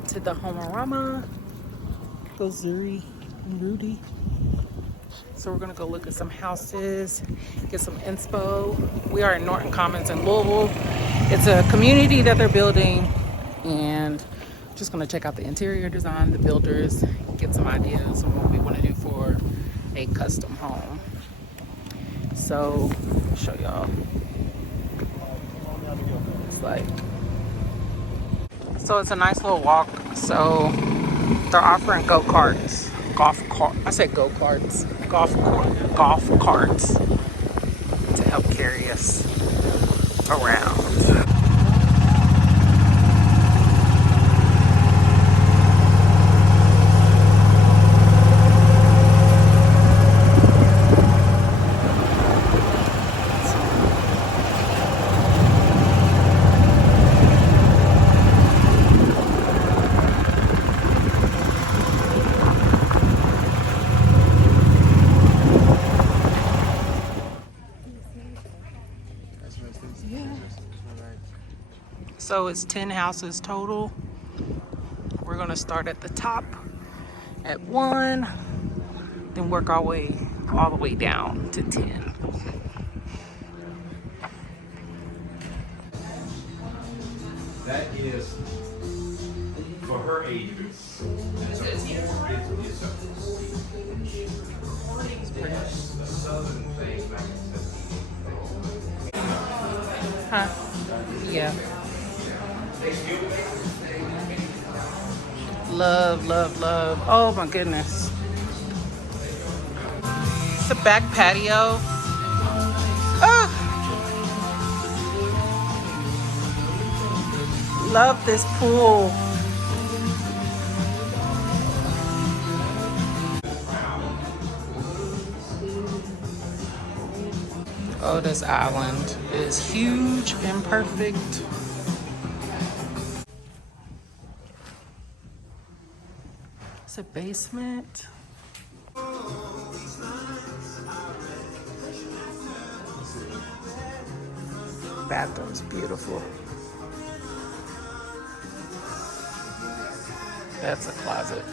it to the Homearama. Go Zuri and Rudy. So we're gonna go look at some houses, get some inspo. We are in Norton Commons in Louisville. It's a community that they're building, and just gonna check out the interior design, the builders, get some ideas on what we wanna do for a custom home. So, I'll show y'all. It's like, so it's a nice little walk. So they're offering go-karts. Golf carts to help carry us around. So it's 10 houses total. We're gonna start at the top at 1, then work our way all the way down to 10. That is for her age. It's a southern thing back in the 70s. Huh? Yeah. Love, love, love. Oh my goodness. It's a back patio. Ah! Love this pool. Oh, this island is huge and perfect. It's a basement. Bathroom's beautiful. That's a closet.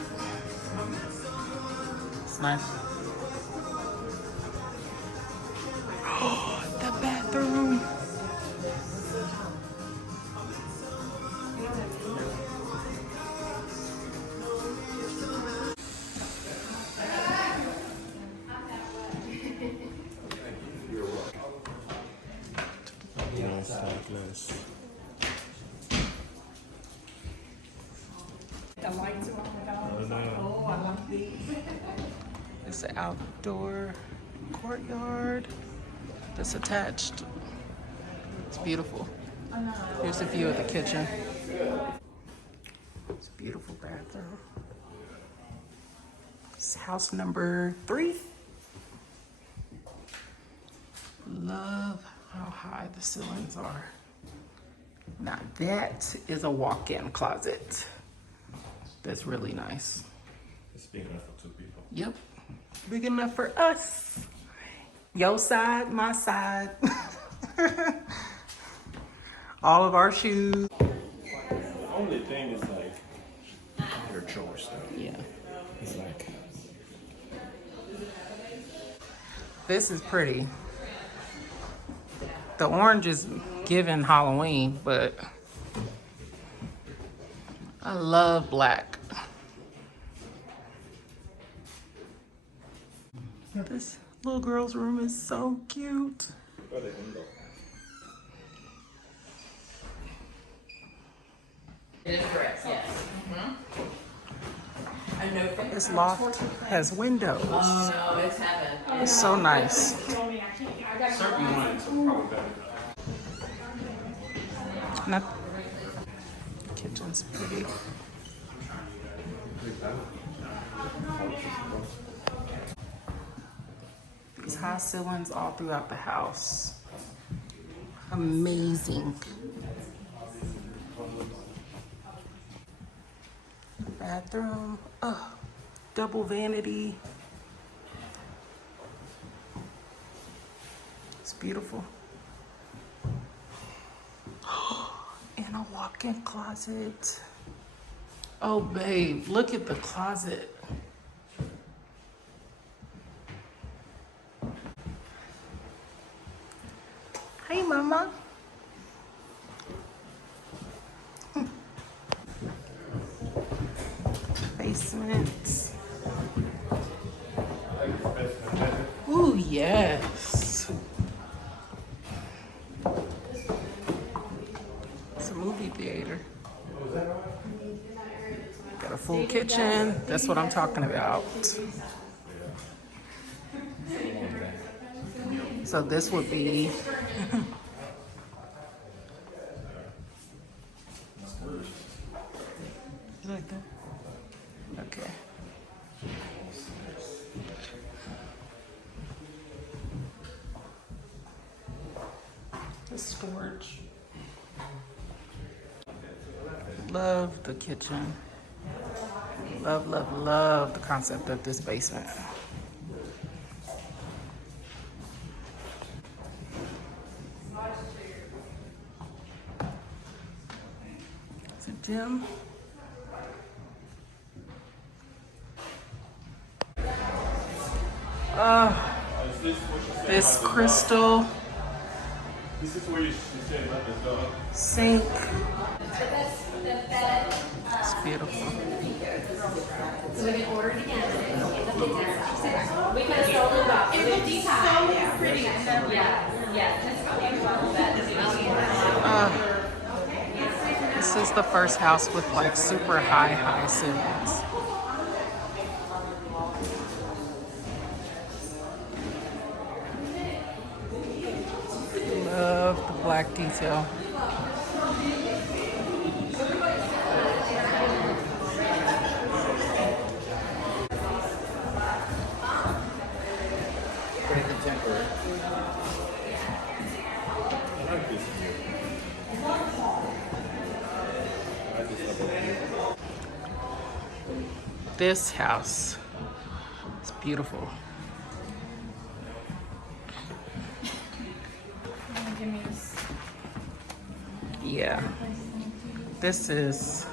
It's nice. Oh, the bathroom. The lights are on. Oh, I love these. It's an outdoor courtyard that's attached. It's beautiful. Here's a view of the kitchen. It's a beautiful bathroom. It's house number 3. Love how high the ceilings are. Now that is a walk-in closet. That's really nice. It's big enough for 2 people. Yep, big enough for us. Your side, my side. All of our shoes. The only thing is like your chores stuff. Yeah. It's like This is pretty. The orange is giving Halloween, but I love black. This little girl's room is so cute. It is correct, yes. I know. This loft has windows. Oh no, it's heaven. It's so nice. Certain ones are probably better. Not, kitchen's pretty. These high ceilings all throughout the house. Amazing. Bathroom, oh, double vanity. It's beautiful. And a walk-in closet. Oh, babe, look at the closet. Hey, mama. Basement. Ooh, yes. It's a movie theater. Got a full kitchen. That's what I'm talking about. So this would be you like that? Okay. The storage. Love the kitchen. Love, love, love the concept of this basement. It's a gym. This crystal This is where you said let the dog. sink. It's beautiful. So we can order it again. We could have sold it about 50 times. So pretty. Yeah. This is the first house with like super high ceilings. Love the black detail. Pretty contemporary. I like this view. I just love it. This house is beautiful. Yeah, this is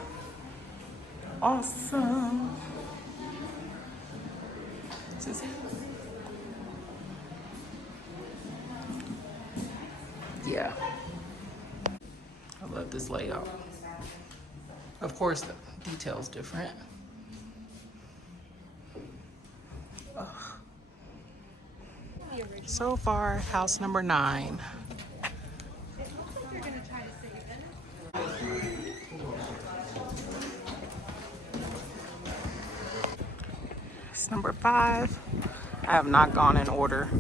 awesome. This is, yeah, I love this layout. Of course, the detail's different. Ugh. So far, house number 9. It's number 5. I have not gone in order.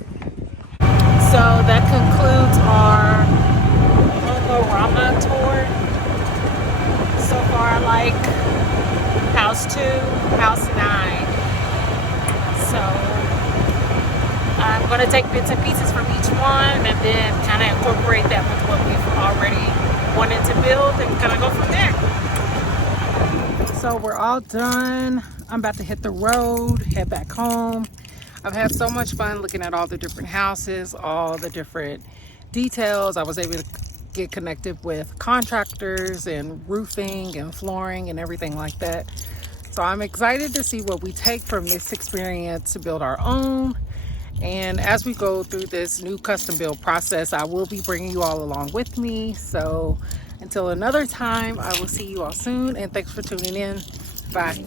So that concludes our Homearama tour. So far, I like house 2, house 9. So I'm gonna take bits and pieces from each one and then kind of incorporate that with what we've already wanted to build and kind of go from there. So we're all done. I'm about to hit the road, head back home. I've had so much fun looking at all the different houses, all the different details. I was able to get connected with contractors and roofing and flooring and everything like that. So I'm excited to see what we take from this experience to build our own. And as we go through this new custom build process, I will be bringing you all along with me. So until another time, I will see you all soon, and thanks for tuning in. Bye.